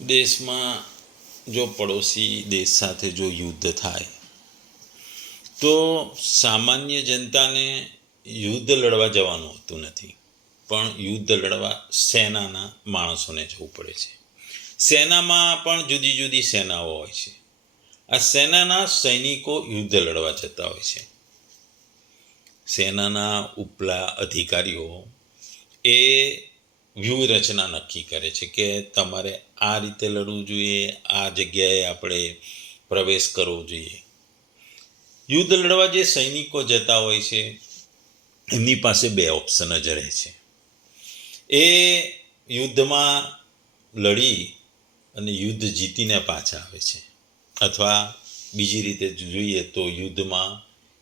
દેશમાં જો પડોશી દેશ સાથે જો યુદ્ધ થાય તો સામાન્ય જનતાને યુદ્ધ લડવા જવાનું હોતું નથી, પણ યુદ્ધ લડવા સેનાના માણસોને જવું પડે છે. સેનામાં પણ જુદી જુદી સેનાઓ હોય છે. આ સેનાના સૈનિકો યુદ્ધ લડવા જતા હોય છે. સેનાના ઉપલા અધિકારીઓ એ વ્યૂહરચના નક્કી કરે છે કે તમારે આ રીતે લડવું જોઈએ, આ જગ્યાએ આપણે પ્રવેશ કરવો જોઈએ. યુદ્ધ લડવા જે સૈનિકો જતા હોય છે એમની પાસે બે ઓપ્શન જ રહે છે. એ યુદ્ધમાં લડી અને યુદ્ધ જીતીને પાછા આવે છે, અથવા બીજી રીતે જોઈએ તો યુદ્ધમાં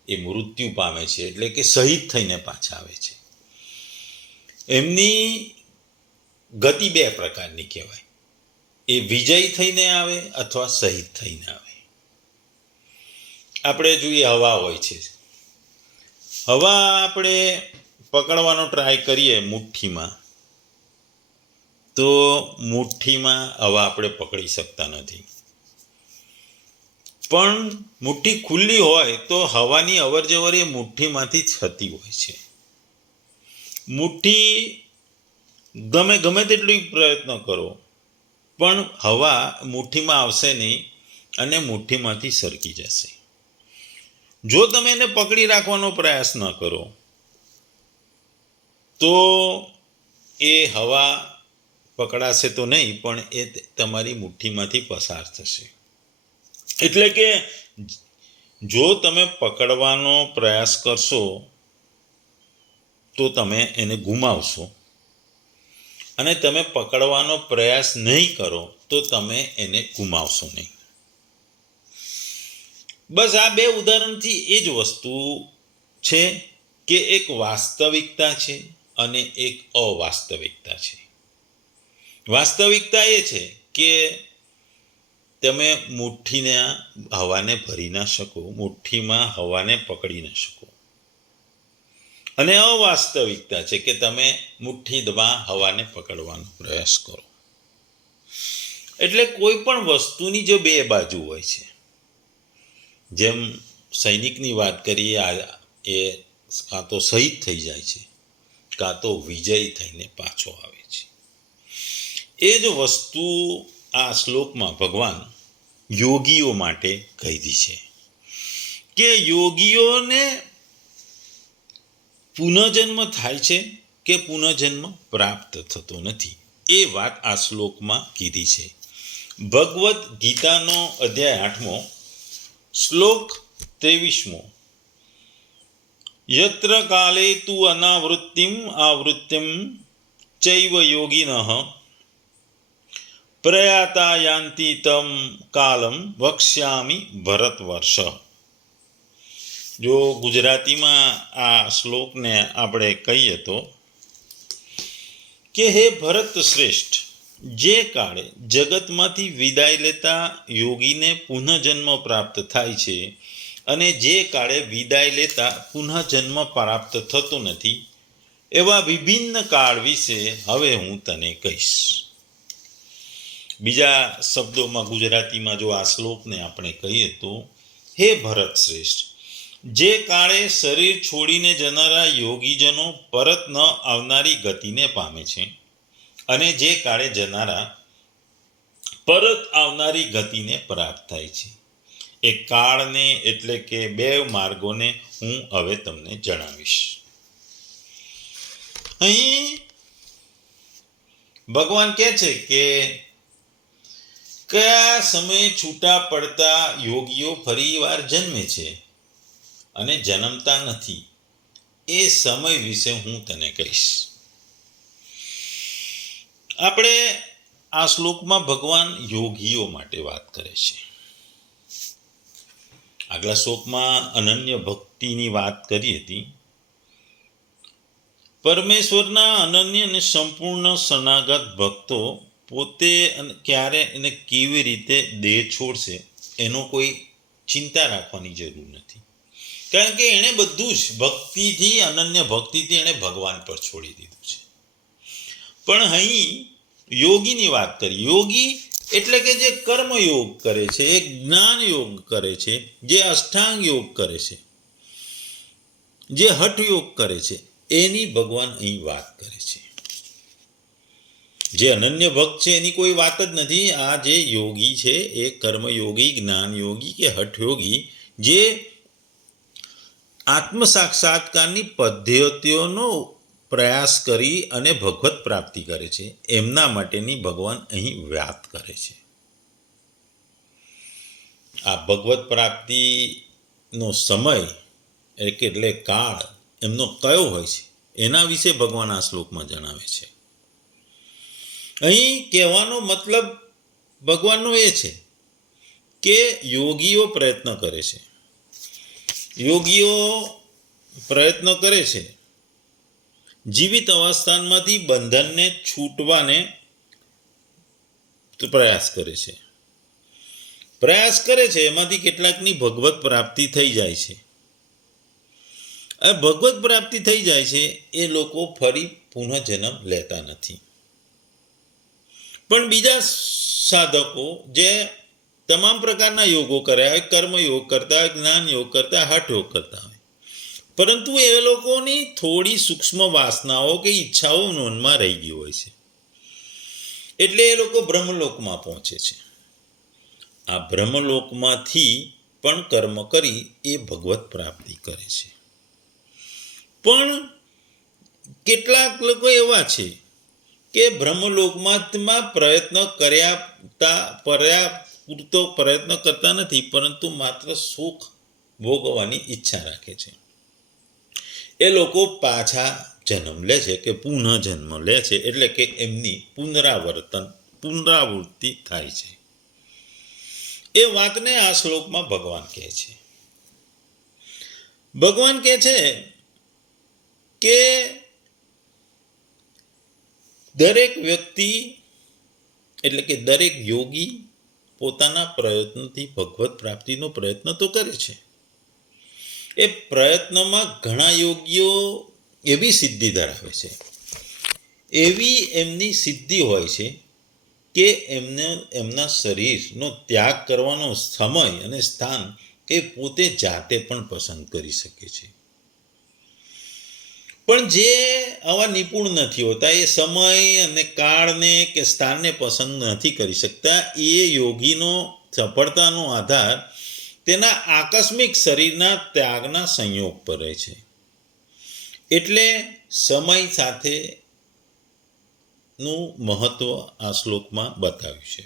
એ મૃત્યુ પામે છે, એટલે કે શહીદ થઈને પાછા આવે છે. એમની ગતિ બે પ્રકારની કહેવાય. એ વિજયી થઈને આવે અથવા શહીદ થઈને આવે. આપણે જોઈએ હવા હોય છે. હવા આપણે પકડવાનો ટ્રાય કરીએ મુઠ્ઠીમાં, તો મુઠ્ઠીમાં હવા આપણે પકડી શકતા નથી. પણ મુઠ્ઠી ખુલ્લી હોય તો હવાની અવરજવર એ મુઠ્ઠીમાંથી થતી હોય છે. મુઠ્ઠી ગમે તેટલી પ્રયત્ન કરો પણ હવા મુઠ્ઠીમાં આવશે નહીં અને મુઠ્ઠીમાંથી સરકી જશે. જો તમે એને પકડી રાખવાનો પ્રયાસ ન કરો તો એ હવા પકડાશે તો નહીં, પણ એ તમારી મુઠ્ઠીમાંથી પસાર થશે. એટલે કે જો તમે પકડવાનો પ્રયાસ કરશો તો તમે એને ગુમાવશો, અને તમે પકડવાનો પ્રયાસ નહીં કરો તો તમે એને ગુમાવશો નહીં. બસ આ બે ઉદાહરણથી એ જ વસ્તુ છે કે એક વાસ્તવિકતા છે અને એક અવાસ્તવિકતા છે. વાસ્તવિકતા એ છે કે તમે મુઠ્ઠીને હવાને ભરી ના શકો, મુઠ્ઠીમાં હવાને પકડી ન શકો. અને અવાસ્તવિકતા છે કે તમે મુઠ્ઠીમાં હવાને પકડવાનો પ્રયાસ કરો. એટલે કોઈ પણ વસ્તુની જો બે બાજુ હોય છે, જેમ સૈનિકની વાત કરીએ, એ કાં તો શહીદ થઈ જાય છે કાં તો વિજયી થઈને પાછો આવે છે. એ જ વસ્તુ આ શ્લોકમાં ભગવાન યોગીઓ માટે કીધી છે કે યોગીઓને પુનઃજન્મ થાય છે કે પુનઃજન્મ પ્રાપ્ત થતો નથી. એ વાત આ શ્લોકમાં કીધી છે. ભગવદ્ ગીતાનો અધ્યાય 8મો શ્લોક 23મો. યત્ર કાલે તુ અનાવૃત્તિમ આવૃત્તિમ ચૈવ યોગિનઃ પ્રયાતા યાન્તિ તમ કાલમ વક્ષ્યામિ ભરતવર્ષ. જો ગુજરાતીમાં આ શ્લોકને આપણે કહીએ તો કે હે ભરત શ્રેષ્ઠ, જે કાળે જગતમાંથી વિદાય લેતા યોગીને પુનઃજન્મ પ્રાપ્ત થાય છે અને જે કાળે વિદાય લેતા પુનઃજન્મ પ્રાપ્ત થતો નથી, એવા વિભિન્ન કાળ વિશે હવે હું તને કહીશ. બીજા શબ્દોમાં ગુજરાતીમાં જો આ શ્લોકને આપણે કહીએ તો હે ભરત શ્રેષ્ઠ, જે કાળે શરીર છોડીને જનારા યોગીજનો પરત ન આવનારી ગતિને પામે છે અને જે કાળે જનારા પરત આવનારી ગતિને પ્રાપ્ત થાય છે, એ કાળને એટલે કે બે માર્ગોને હું હવે તમને જણાવીશ. અહીં ભગવાન કહે છે કે કયા સમયે છૂટા પડતા યોગીઓ ફરી વાર જન્મે છે અને જન્મતા નથી, એ સમય વિશે હું તને કહીશ. આપણે આ શ્લોકમાં ભગવાન યોગીઓ માટે વાત કરે છે. આગલા શ્લોકમાં અનન્ય ભક્તિની વાત કરી હતી. પરમેશ્વરના અનન્ય અને સંપૂર્ણ શરણાગત ભક્તો પોતે ક્યારે અને કેવી રીતે દેહ છોડશે એનો કોઈ ચિંતા રાખવાની જરૂર નથી, કારણ કે એણે બધું જ ભક્તિથી, અનન્ય ભક્તિથી એણે ભગવાન પર છોડી દીધું છે. પણ અહીં યોગીની વાત કરી. યોગી એટલે કે જે કર્મયોગ કરે છે, એ જ્ઞાન યોગ કરે છે, જે અષ્ટાંગ યોગ કરે છે, જે હઠયોગ કરે છે, એની ભગવાન અહીં વાત કરે છે. જે અનન્ય ભક્ત છે એની કોઈ વાત જ નથી. આ જે યોગી છે એ કર્મયોગી, જ્ઞાન યોગી કે હઠયોગી, જે આત્મ સાક્ષાત્કારની પદ્ધતિઓનો પ્રયાસ કરી અને ભગવત પ્રાપ્તિ કરે છે, એમના માટેની ભગવાન અહીં વાત કરે છે. આ ભગવત પ્રાપ્તિનો સમય એટલે કાળ એમનો કયો હોય છે એના વિશે ભગવાન આ શ્લોકમાં જણાવે છે. અહીં કહેવાનો મતલબ ભગવાનનો એ છે કે યોગીઓ પ્રયત્ન કરે છે. યોગીઓ પ્રયત્ન કરે છે જીવિત અવસ્થામાંથી બંધનને છૂટવાને પ્રયાસ કરે છે. એમાંથી કેટલાકની ભગવત પ્રાપ્તિ થઈ જાય છે. ભગવત પ્રાપ્તિ થઈ જાય છે એ લોકો ફરી પુનઃજન્મ લેતા નથી. પણ બીજા સાધકો જે તમામ પ્રકારના યોગો કર્યા હોય, કર્મયોગ કરતા હોય, જ્ઞાન યોગ કરતા હોય, હઠ યોગ કરતા હોય, પરંતુ એ લોકોની થોડી સૂક્ષ્મ વાસનાઓ કે ઈચ્છાઓ મનમાં રહી ગઈ હોય છે, એટલે એ લોકો બ્રહ્મલોકમાં પહોંચે છે. આ બ્રહ્મલોકમાંથી પણ કર્મ કરી એ ભગવત પ્રાપ્તિ કરે છે. પણ કેટલાક લોકો એવા છે કે બ્રહ્મલોકમાં પ્રયત્ન પૂરતો પ્રયત્ન કરતા નથી, પરંતુ માત્ર સુખ ભોગવવાની ઈચ્છા રાખે છે. એ લોકો પાછા જન્મ લે છે કે પુનઃજન્મ લે છે, એટલે કે એમની પુનરાવૃત્તિ થાય છે. એ વાતને આ શ્લોકમાં ભગવાન કહે છે. ભગવાન કહે છે કે દરેક વ્યક્તિ એટલે કે દરેક યોગી પોતાના પ્રયત્નથી ભગવત પ્રાપ્તિનો પ્રયત્ન તો કરે છે. એ પ્રયત્નમાં ઘણા યોગીઓ એવી સિદ્ધિ ધરાવે છે, એવી એમની સિદ્ધિ હોય છે કે એમના શરીરનો ત્યાગ કરવાનો સમય અને સ્થાન એ પોતે જાતે પણ પસંદ કરી શકે છે. પણ જે આવા નિપુણ નથી હોતા, એ સમય અને કાળને કે સ્થાનને પસંદ નથી કરી શકતા, એ યોગીનો સફળતાનો આધાર તેના આકસ્મિક શરીરના ત્યાગના સંયોગ પર રહે છે. એટલે સમય સાથેનું મહત્વ આ શ્લોકમાં બતાવ્યું છે.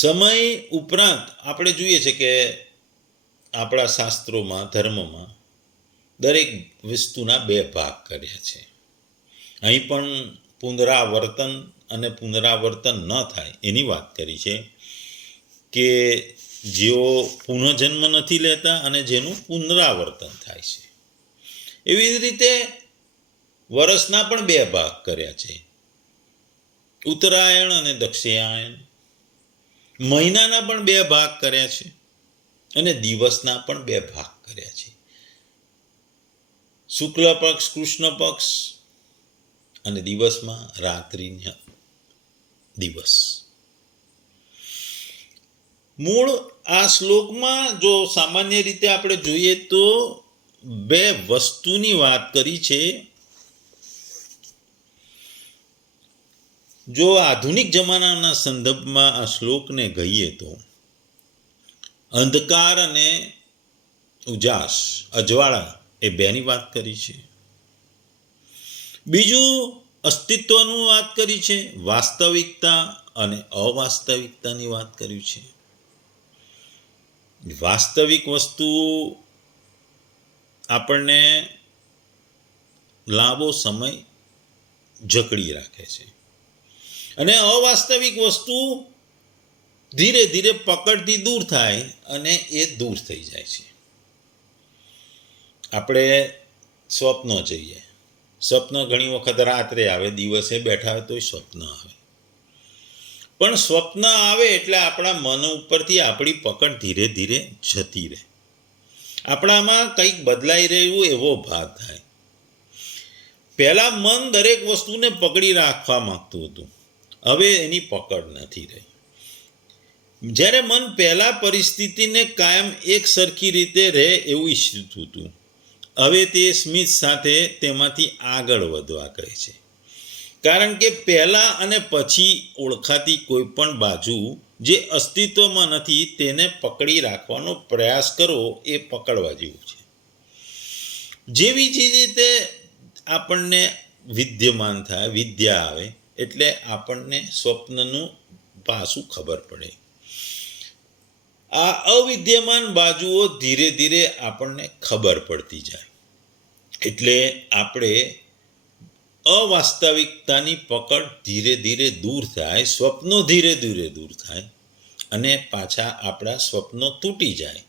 સમય ઉપરાંત આપણે જોઈએ છે કે આપણા શાસ્ત્રોમાં, ધર્મમાં દરેક વસ્તુના બે ભાગ કર્યા છે. અહીં પણ પુનરાવર્તન અને પુનરાવર્તન ન થાય એની વાત કરી છે કે જેઓ પુનઃજન્મ નથી લેતા અને જેનું પુનરાવર્તન થાય છે. એવી જ રીતે વર્ષના પણ બે ભાગ કર્યા છે, ઉત્તરાયણ અને દક્ષિણાયણ. મહિનાના પણ બે ભાગ કર્યા છે અને દિવસના પણ બે ભાગ કર્યા છે, શુક્લ પક્ષ, કૃષ્ણ પક્ષ અને દિવસમાં રાત્રિના દિવસ. મૂળ આ શ્લોકમાં જો સામાન્ય રીતે આપણે જોઈએ તો બે વસ્તુની વાત કરી છે. જો આધુનિક જમાનાના સંદર્ભમાં આ શ્લોકને કહીએ તો અંધકાર અને ઉજાસ, અજવાળા, એ બેની વાત કરી છે. બીજું અસ્તિત્વનું વાત કરી છે, વાસ્તવિકતા અને અવાસ્તવિકતાની વાત કરી છે. વાસ્તવિક વસ્તુ આપણને લાંબો સમય જકડી રાખે છે અને અવાસ્તવિક વસ્તુ ધીરે ધીરે પકડથી દૂર થાય અને એ દૂર થઈ જાય છે. આપણે સ્વપ્ન જોઈએ, સ્વપ્ન ઘણી વખત રાત્રે આવે, દિવસે બેઠા હોય તોય સ્વપ્ન આવે. પણ સ્વપ્ન આવે એટલે આપણા મન ઉપરથી આપણી પકડ ધીરે ધીરે જતી રહે, આપણામાં કંઈક બદલાઈ રહ્યું એવો ભાવ થાય. પહેલાં મન દરેક વસ્તુને પકડી રાખવા માંગતું હતું, હવે એની પકડ નથી રહી. જ્યારે મન પહેલા પરિસ્થિતિને કાયમ એક સરખી રીતે રહે એવું ઈચ્છતું હતું, હવે તે સ્મિત સાથે તેમાંથી આગળ વધવા કહે છે. કારણ કે પહેલાં અને પછી ઓળખાતી કોઈ પણ બાજુ જે અસ્તિત્વમાં નથી તેને પકડી રાખવાનો પ્રયાસ કરવો એ પકડવા જેવું છે. જેવી જ રીતે આપણને વિદ્યમાન થાય, વિદ્યા આવે એટલે આપણને સ્વપ્નનું પાસું ખબર પડે. આ અવિદ્યમાન બાજુઓ ધીરે ધીરે આપણને ખબર પડતી જાય એટલે આપણે અવાસ્તવિકતાની પકડ ધીરે ધીરે દૂર થાય, સ્વપ્નો ધીરે ધીરે દૂર થાય અને પાછા આપણા સ્વપ્નો તૂટી જાય.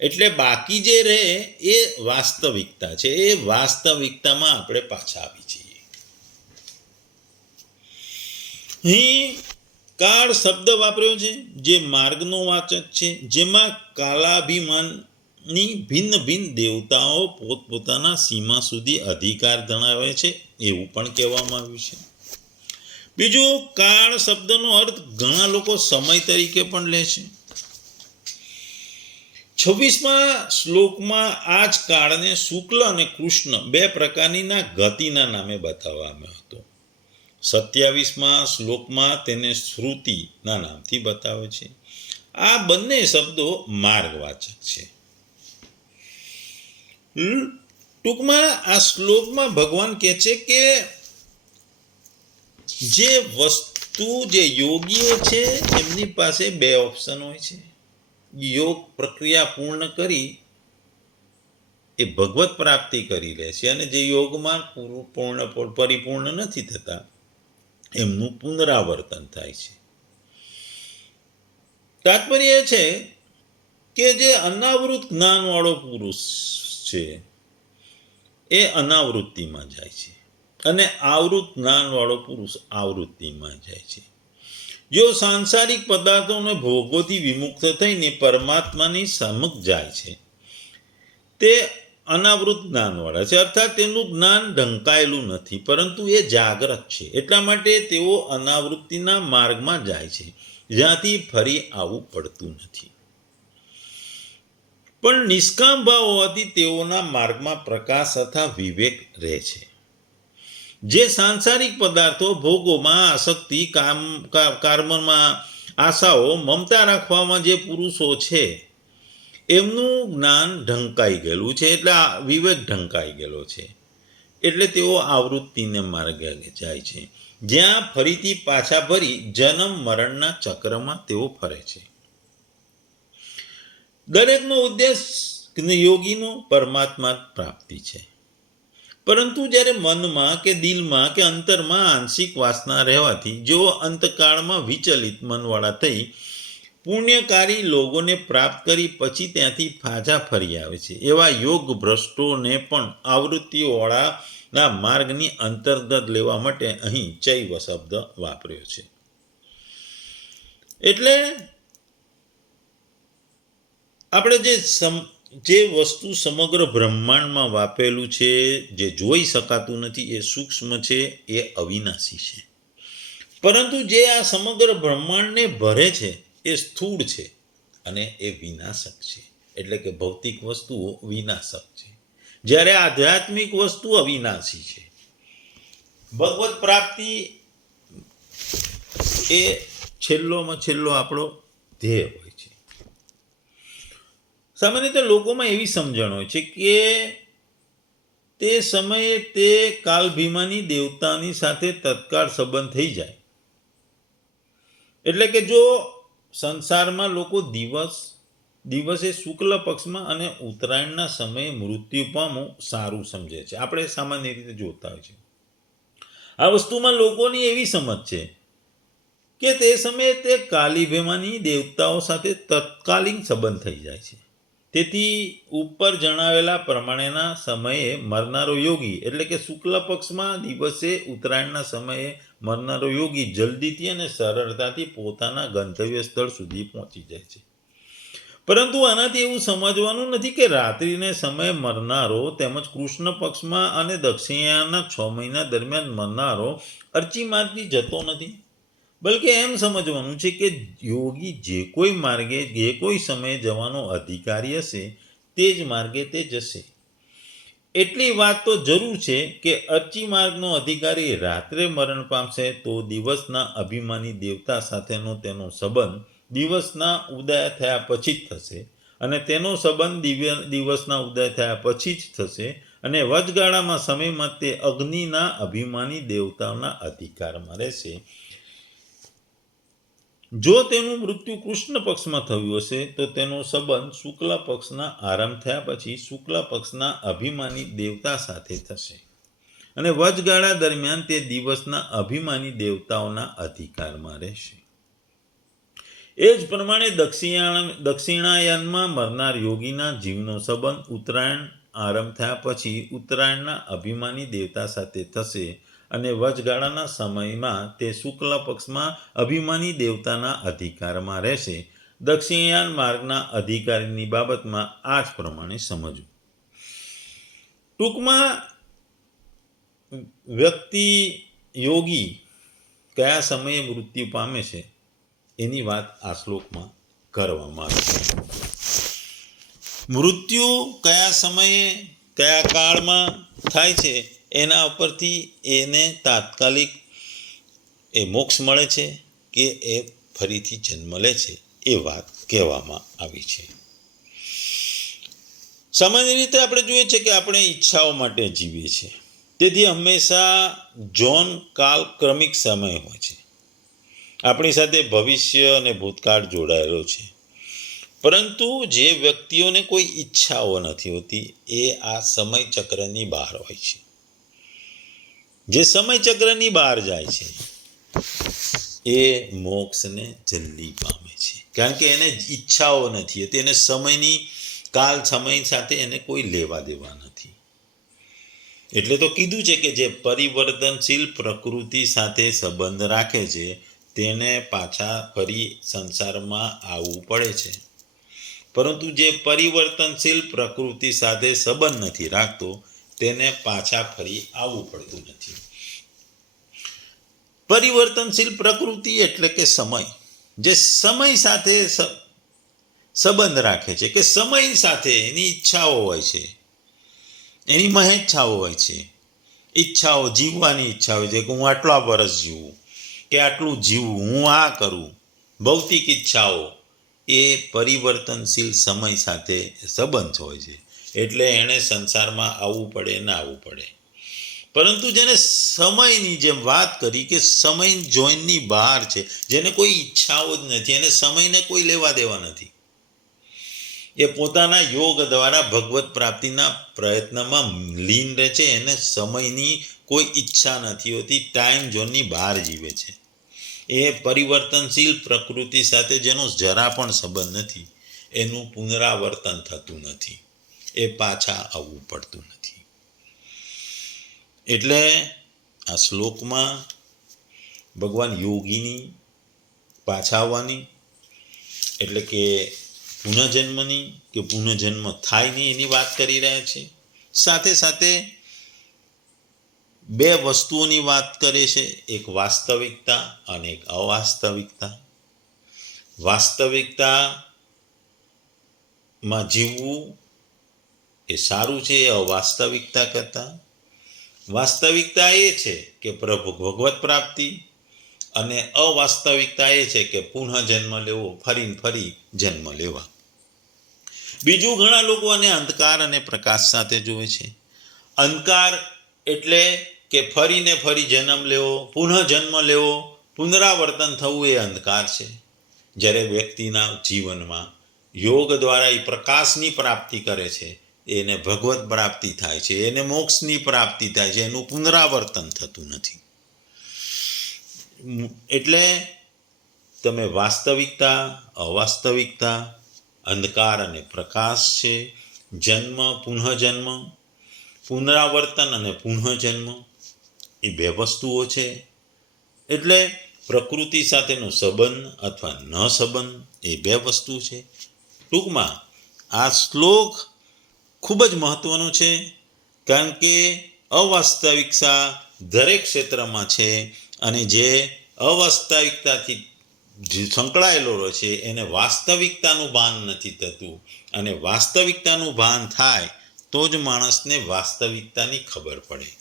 એટલે બાકી જે રહે એ વાસ્તવિકતા છે. એ વાસ્તવિકતામાં આપણે પાછા આવી જઈએ. અહીં કાળ શબ્દ વાપર્યો છે જે માર્ગનો વાચક છે, જેમાં કાલાભિમાનની ભિન્ન ભિન્ન દેવતાઓ પોતપોતાના સીમા સુધી અધિકાર ધરાવે છે એવું પણ કહેવામાં આવ્યું છે. બીજું, કાળ શબ્દનો અર્થ ઘણા લોકો સમય તરીકે પણ લે છે. 26મા શ્લોકમાં આ જ કાળને શુક્લ અને કૃષ્ણ બે પ્રકારના ગતિના નામે બતાવવામાં હતો. 27મા શ્લોકમાં તેને શ્રુતિના નામથી બતાવે છે. આ બંને શબ્દો માર્ગવાચક છે. ટૂંકમાં આ શ્લોકમાં ભગવાન કહે છે કે જે વસ્તુ, જે યોગીઓ છે એમની પાસે બે ઓપ્શન હોય છે. યોગ પ્રક્રિયા પૂર્ણ કરી એ ભગવત પ્રાપ્તિ કરી લે છે અને જે યોગમાં પરિપૂર્ણ નથી થતા એમનું પુનરાવર્તન થાય છે. તાત્પર્ય છે કે જે અનાવૃત જ્ઞાનવાળો પુરુષ છે એ અનાવૃત્તિમાં જાય છે અને આવૃત જ્ઞાનવાળો પુરુષ આવૃત્તિમાં જાય છે. જો સાંસારિક પદાર્થોને ભોગોથી વિમુક્ત થઈને પરમાત્માની સમક્ષ જાય છે તે અનાવૃત જ્ઞાનવાળા છે, અર્થાત તેનું જ્ઞાન ઢંકાયેલું નથી પરંતુ એ જાગ્રત છે. એટલા માટે તેઓ અનાવૃત્તિના માર્ગમાં જાય છે જ્યાંથી ફરી આવવું પડતું નથી. પણ નિષ્કામ ભાવ હોવાથી તેઓના માર્ગમાં પ્રકાશ તથા વિવેક રહે છે. જે સાંસારિક પદાર્થો, ભોગોમાં આસક્તિ, કર્મમાં આશાઓ, મમતા રાખવામાં જે પુરુષો છે એમનું જ્ઞાન ઢંકાઈ ગયેલું છે, એટલે વિવેક ઢંકાઈ ગયેલો છે. એટલે તેઓ આવૃત્તિને માર્ગે જાય છે જ્યાં ફરીથી પાછા ફરી જન્મ મરણના ચક્રમાં તેઓ ફરે છે. દરેકનો ઉદ્દેશ યોગીનો પરમાત્મા પ્રાપ્તિ છે. પરંતુ જ્યારે મનમાં કે દિલમાં કે અંતરમાં આંશિક વાસના રહેવાથી જેઓ અંતકાળમાં વિચલિત મનવાળા થઈ પુણ્યકારી લોકોને પ્રાપ્ત કરી પછી ત્યાંથી પાછા ફરી આવે છે, એવા યોગ ભ્રષ્ટોને પણ આવૃત્તિવાળાના માર્ગની અંતર્ગત લેવા માટે અહીં ચૈવ શબ્દ વાપર્યો છે. એટલે આપણે જે વસ્તુ સમગ્ર બ્રહ્માંડમાં વાપેલું છે, જે જોઈ શકાતું નથી, એ સૂક્ષ્મ છે, એ અવિનાશી છે. પરંતુ જે આ સમગ્ર બ્રહ્માંડને ભરે છે એ સ્થૂળ છે અને એ વિનાશક છે. એટલે કે ભૌતિક વસ્તુઓ વિનાશક છે જ્યારે આધ્યાત્મિક વસ્તુ અવિનાશી છે. ભગવત પ્રાપ્તિ એ છેલ્લોમાં છેલ્લો આપણો ધ્યેય હોય છે. સામાન્ય રીતે લોકોમાં એવી સમજણ હોય છે કે તે સમયે તે કાલભીમાની દેવતાની સાથે તત્કાળ સંબંધ થઈ જાય. એટલે કે જો સંસારમાં લોકો દિવસે શુક્લ પક્ષમાં અને ઉત્તરાયણના સમયે મૃત્યુ પામવું સારું સમજે છે. આપણે સામાન્ય રીતે જોતા હોય છે. આ વસ્તુમાં લોકોની એવી સમજ છે કે તે સમયે તે કાલીભીમાની દેવતાઓ સાથે તત્કાલીન સંબંધ થઈ જાય છે. તેથી ઉપર જણાવેલા પ્રમાણેના સમયે મરનારો યોગી, એટલે કે શુક્લ પક્ષમાં દિવસે ઉત્તરાયણના સમયે મરનારો યોગી જલ્દીથી અને સરળતાથી પોતાના ગંતવ્ય સ્થળ સુધી પહોંચી જાય છે. પરંતુ આનાથી એવું સમજવાનું નથી કે રાત્રિને સમયે મરનારો તેમજ કૃષ્ણ પક્ષમાં અને દક્ષિણાના 6 મહિના દરમિયાન મરનારો અર્ચી માર્ગથી જતો નથી. બલકે એમ સમજવાનું છે કે યોગી જે કોઈ માર્ગે જે કોઈ સમયે જવાનો અધિકારી હશે તે જ માર્ગે તે જશે. એટલી વાત તો જરૂર છે કે અર્ચી માર્ગનો અધિકારી રાત્રે મરણ પામશે તો દિવસના અભિમાની દેવતા સાથેનો તેનો સંબંધ દિવસના ઉદય થયા પછી જ થશે, અને તેનો સંબંધ દિવસના ઉદય થયા પછી જ થશે, અને વચગાળામાં સમયમાં તે અગ્નિના અભિમાની દેવતાઓના અધિકારમાં રહેશે. જો તેનું મૃત્યુ કૃષ્ણ પક્ષમાં થયું હશે તો તેનો સંબંધ શુક્લ પક્ષના આરંભ થયા પછી શુક્લ પક્ષના અભિમાની દેવતા સાથે થશે, અને વચગાળા દરમિયાન તે દિવસના અભિમાની દેવતાઓના અધિકારમાં રહેશે. એ જ પ્રમાણે દક્ષિણાયનમાં મરનાર યોગીના જીવનો સંબંધ ઉત્તરાયણ આરંભ થયા પછી ઉત્તરાયણના અભિમાની દેવતા સાથે થશે, અને વચગાળાના સમયમાં તે શુક્લ પક્ષમાં અભિમાની દેવતાના અધિકારમાં રહેશે. દક્ષિણાયન માર્ગના અધિકારીની બાબતમાં આ જ પ્રમાણે સમજવું. ટૂંકમાં વ્યક્તિ યોગી કયા સમયે મૃત્યુ પામે છે એની વાત આ શ્લોકમાં કરવામાં આવી છે. મૃત્યુ કયા સમયે કયા કાળમાં થાય છે એના ઉપરથી એને તાત્કાલિક એ મોક્ષ મળે છે કે એ ફરીથી જન્મ લે છે એ વાત કહેવામાં આવી છે. સામાન્ય રીતે આપણે જોઈએ છે કે આપણે ઈચ્છાઓ માટે જીવીએ છીએ, તેથી હંમેશા જૌન કાલ ક્રમિક સમય હોય છે. આપણી સાથે ભવિષ્ય અને ભૂતકાળ જોડાયેલો છે, પરંતુ જે વ્યક્તિઓને કોઈ ઈચ્છાઓ નથી હોતી એ આ સમય ચક્રની બહાર હોય છે. જે સમય ચક્રની બહાર જાય છે એ મોક્ષને જલ્દી પામે છે, કારણ કે એને ઈચ્છાઓ નથી હોતી, એને સમયની કાલ સમય સાથે એને કોઈ લેવા દેવા નથી. એટલે તો કીધું છે કે જે પરિવર્તનશીલ પ્રકૃતિ સાથે સંબંધ રાખે છે તેને પાછા ફરી સંસારમાં આવવું પડે છે, પરંતુ જે પરિવર્તનશીલ પ્રકૃતિ સાથે સંબંધ નથી રાખતો તેને પાછા ફરી આવવું પડતું નથી. પરિવર્તનશીલ પ્રકૃતિ એટલે કે સમય, જે સમય સાથે સંબંધ રાખે છે, કે સમય સાથે એની ઈચ્છાઓ હોય છે, એની મહેચ્છાઓ હોય છે. ઈચ્છાઓ, જીવવાની ઈચ્છા હોય છે કે હું આટલા વર્ષ જીવું, કે આટલું જીવું, હું આ કરું. ભૌતિક ઈચ્છાઓ એ પરિવર્તનશીલ સમય સાથે સંબંધ હોય છે, એટલે એણે સંસારમાં આવવું પડે ના આવવું પડે. પરંતુ જેને સમયની જેમ વાત કરી કે સમય જોઈનની બહાર છે, જેને કોઈ ઈચ્છાઓ જ નથી, એને સમયને કોઈ લેવા દેવા નથી, એ પોતાના યોગ દ્વારા ભગવત પ્રાપ્તિના પ્રયત્નમાં લીન રહે છે, એને સમયની કોઈ ઈચ્છા નથી હોતી, ટાઈમ ઝોનની બહાર જીવે છે. એ પરિવર્તનશીલ પ્રકૃતિ સાથે જેનો જરા પણ સંબંધ નથી, એનું પુનરાવર્તન થતું નથી, એ પાછા આવવું પડતું નથી. એટલે આ શ્લોકમાં ભગવાન યોગીની પાછા આવવાની એટલે કે પુનઃજન્મની કે પુનઃજન્મ થાય નહીં એની વાત કરી રહ્યા છે. સાથે સાથે બે વસ્તુઓની વાત કરે છે, એક વાસ્તવિકતા અને એક અવાસ્તવિકતા. વાસ્તવિકતામાં જીવવું એ સારું છે અવાસ્તવિકતા કરતાં. વાસ્તવિકતા એ છે કે ભગવત પ્રાપ્તિ, અને અવાસ્તવિકતા એ છે કે પુનઃજન્મ લેવો, ફરી જન્મ લેવા. બીજું, ઘણા લોકો આને અંધકાર અને પ્રકાશ સાથે જોવે છે. અંધકાર એટલે કે ફરીને ફરી જન્મ લેવો, પુનઃજન્મ લેવો, પુનરાવર્તન થવું એ અંધકાર છે. જ્યારે વ્યક્તિના જીવનમાં યોગ દ્વારા એ પ્રકાશની પ્રાપ્તિ કરે છે, એને ભગવત પ્રાપ્તિ થાય છે, એને મોક્ષની પ્રાપ્તિ થાય છે, એનું પુનરાવર્તન થતું નથી. એટલે તમે વાસ્તવિકતા, અવાસ્તવિકતા, અંધકાર અને પ્રકાશ છે, જન્મ, પુનઃજન્મ, પુનરાવર્તન અને પુનઃજન્મ એ બે વસ્તુઓ છે. એટલે પ્રકૃતિ સાથેનો સંબંધ અથવા ન સંબંધ એ બે વસ્તુ છે. ટૂંકમાં આ શ્લોક ખૂબ જ મહત્વનો છે, કારણ કે અવાસ્તવિકતા દરેક ક્ષેત્રમાં છે, અને જે અવાસ્તવિકતાથી જે સંકળાયેલો રહે છે એને વાસ્તવિકતાનું ભાન નથી થતું, અને વાસ્તવિકતાનું ભાન થાય તો જ માણસને વાસ્તવિકતાની ખબર પડે.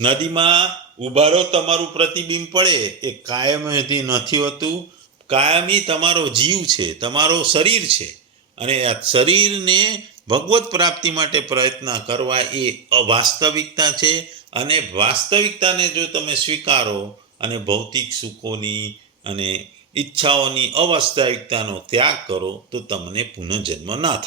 નદીમાં ઊભા રહો, તમારું પ્રતિબિંબ પડે એ કાયમથી નથી હોતું. કાયમી તમારો જીવ છે, તમારો શરીર છે, અને આ શરીરને ભગવત પ્રાપ્તિ માટે પ્રયત્ન કરવા એ અવાસ્તવિકતા છે. અને વાસ્તવિકતાને જો તમે સ્વીકારો અને ભૌતિક સુખોની અને ઈચ્છાઓની અવાસ્તવિકતાનો ત્યાગ કરો તો તમને પુનઃજન્મ ના થાય.